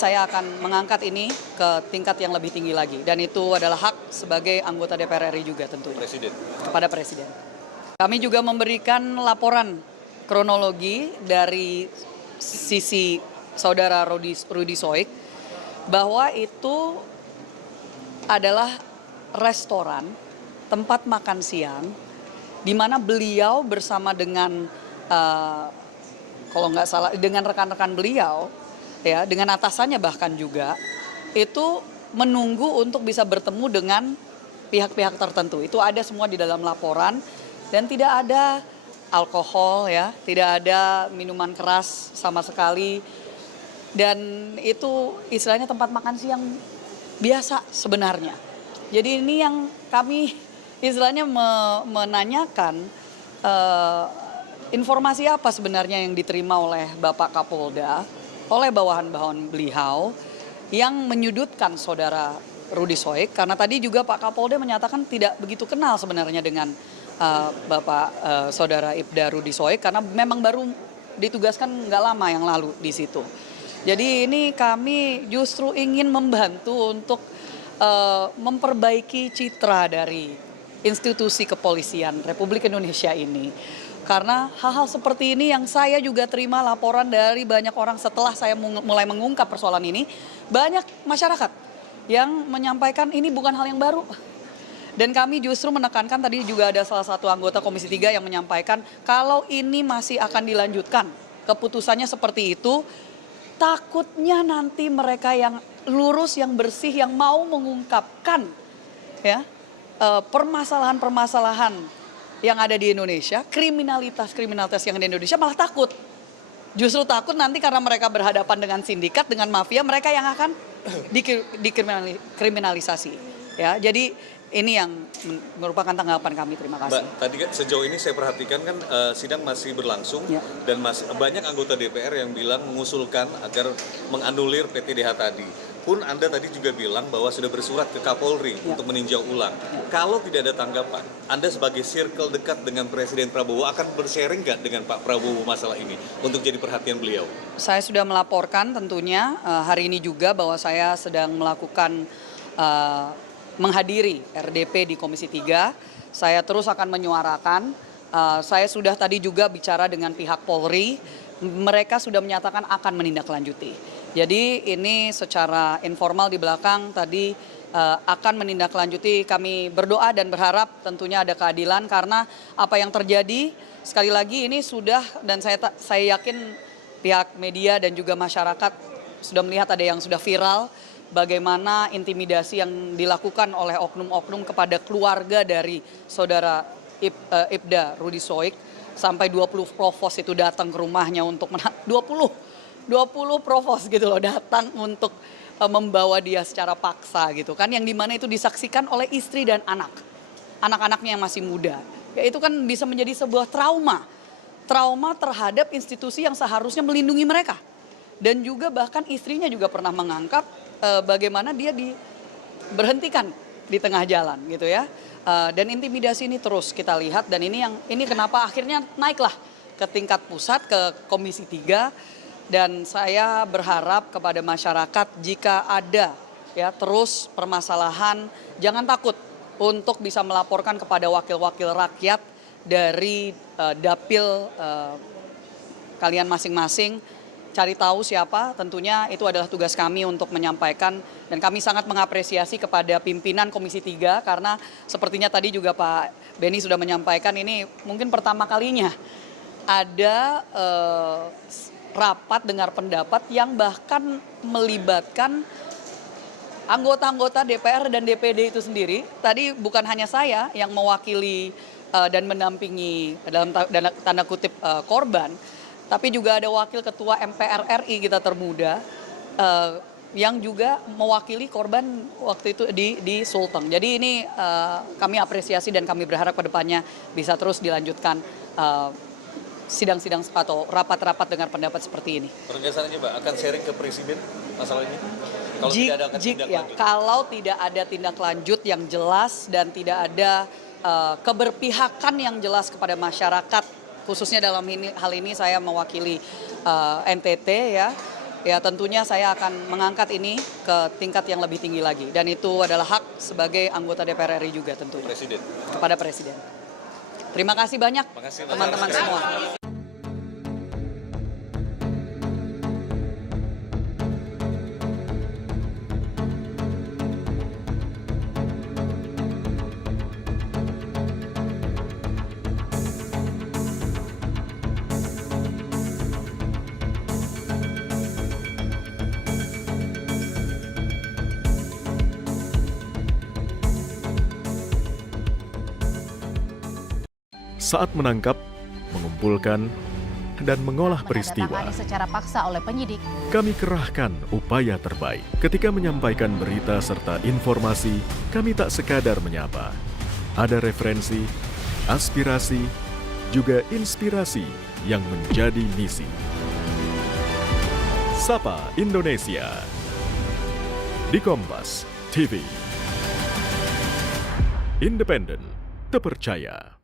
Saya akan mengangkat ini ke tingkat yang lebih tinggi lagi, dan itu adalah hak sebagai anggota DPR RI juga tentunya. Kepada Presiden. Kami juga memberikan laporan kronologi dari sisi saudara Rudy Soik bahwa itu adalah restoran, tempat makan siang, di mana beliau bersama dengan kalau nggak salah dengan rekan-rekan beliau, ya, dengan atasannya bahkan juga, itu menunggu untuk bisa bertemu dengan pihak-pihak tertentu. Itu ada semua di dalam laporan, dan tidak ada alkohol, ya, tidak ada minuman keras sama sekali, dan itu istilahnya tempat makan siang biasa sebenarnya. Jadi ini yang kami istilahnya menanyakan informasi apa sebenarnya yang diterima oleh Bapak Kapolda, oleh bawahan-bawahan beliau yang menyudutkan saudara Rudy Soik, karena tadi juga Pak Kapolda menyatakan tidak begitu kenal sebenarnya dengan Bapak saudara Ibda Rudy Soik karena memang baru ditugaskan nggak lama yang lalu di situ. Jadi ini kami justru ingin membantu untuk memperbaiki citra dari institusi kepolisian Republik Indonesia ini. Karena hal-hal seperti ini yang saya juga terima laporan dari banyak orang setelah saya mulai mengungkap persoalan ini, banyak masyarakat yang menyampaikan ini bukan hal yang baru. Dan kami justru menekankan, tadi juga ada salah satu anggota Komisi 3 yang menyampaikan kalau ini masih akan dilanjutkan, keputusannya seperti itu, takutnya nanti mereka yang lurus, yang bersih, yang mau mengungkapkan ya permasalahan-permasalahan yang ada di Indonesia, kriminalitas yang ada di Indonesia malah takut. Justru takut nanti karena mereka berhadapan dengan sindikat, dengan mafia, mereka yang akan dikriminalisasi. Ya, jadi ini yang merupakan tanggapan kami. Terima kasih. Mbak, tadi kan sejauh ini saya perhatikan kan sidang masih berlangsung ya. Dan banyak anggota DPR yang bilang mengusulkan agar menganulir PTDH tadi. Pun Anda tadi juga bilang bahwa sudah bersurat ke Kapolri untuk meninjau ulang. Kalau tidak ada tanggapan, Anda sebagai circle dekat dengan Presiden Prabowo akan bersharing nggak dengan Pak Prabowo masalah ini untuk jadi perhatian beliau? Saya sudah melaporkan tentunya hari ini juga bahwa saya sedang melakukan menghadiri RDP di Komisi 3, saya terus akan menyuarakan, saya sudah tadi juga bicara dengan pihak Polri, mereka sudah menyatakan akan menindaklanjuti. Jadi ini secara informal di belakang tadi akan menindaklanjuti, kami berdoa dan berharap tentunya ada keadilan karena apa yang terjadi, sekali lagi ini sudah, dan saya yakin pihak media dan juga masyarakat sudah melihat ada yang sudah viral, bagaimana intimidasi yang dilakukan oleh oknum-oknum kepada keluarga dari saudara Ibda Rudy Soik, sampai 20 provos itu datang ke rumahnya untuk 20 provos gitu loh datang untuk membawa dia secara paksa gitu kan, yang dimana itu disaksikan oleh istri dan anak-anaknya yang masih muda. Ya itu kan bisa menjadi sebuah trauma terhadap institusi yang seharusnya melindungi mereka. Dan juga bahkan istrinya juga pernah mengangkat bagaimana dia diberhentikan di tengah jalan gitu ya. Dan intimidasi ini terus kita lihat, dan ini kenapa akhirnya naiklah ke tingkat pusat, ke Komisi 3, dan saya berharap kepada masyarakat jika ada ya terus permasalahan, jangan takut untuk bisa melaporkan kepada wakil-wakil rakyat dari dapil kalian masing-masing. Cari tahu siapa, tentunya itu adalah tugas kami untuk menyampaikan, dan kami sangat mengapresiasi kepada pimpinan Komisi 3 karena sepertinya tadi juga Pak Benny sudah menyampaikan, ini mungkin pertama kalinya ada rapat dengar pendapat yang bahkan melibatkan anggota-anggota DPR dan DPD itu sendiri. Tadi bukan hanya saya yang mewakili dan mendampingi dalam tanda kutip korban, tapi juga ada wakil ketua MPR RI kita termuda yang juga mewakili korban waktu itu di Sulteng. Jadi ini kami apresiasi dan kami berharap ke depannya bisa terus dilanjutkan sidang-sidang atau rapat-rapat dengar pendapat seperti ini. Penegasannya Mbak, akan sharing ke Presiden masalah ini? Kalau tidak ada tindak lanjut yang jelas dan tidak ada keberpihakan yang jelas kepada masyarakat, khususnya dalam hal ini saya mewakili NTT ya, ya tentunya saya akan mengangkat ini ke tingkat yang lebih tinggi lagi. Dan itu adalah hak sebagai anggota DPR RI juga tentunya. Presiden. Kepada Presiden. Terima kasih banyak Makasih, teman-teman semua. Saat menangkap, mengumpulkan, dan mengolah peristiwa, menandatangani secara paksa oleh penyidik. kami kerahkan upaya terbaik. Ketika menyampaikan berita serta informasi, kami tak sekadar menyapa. Ada referensi, aspirasi, juga inspirasi yang menjadi misi. Sapa Indonesia di Kompas TV. Independen, terpercaya.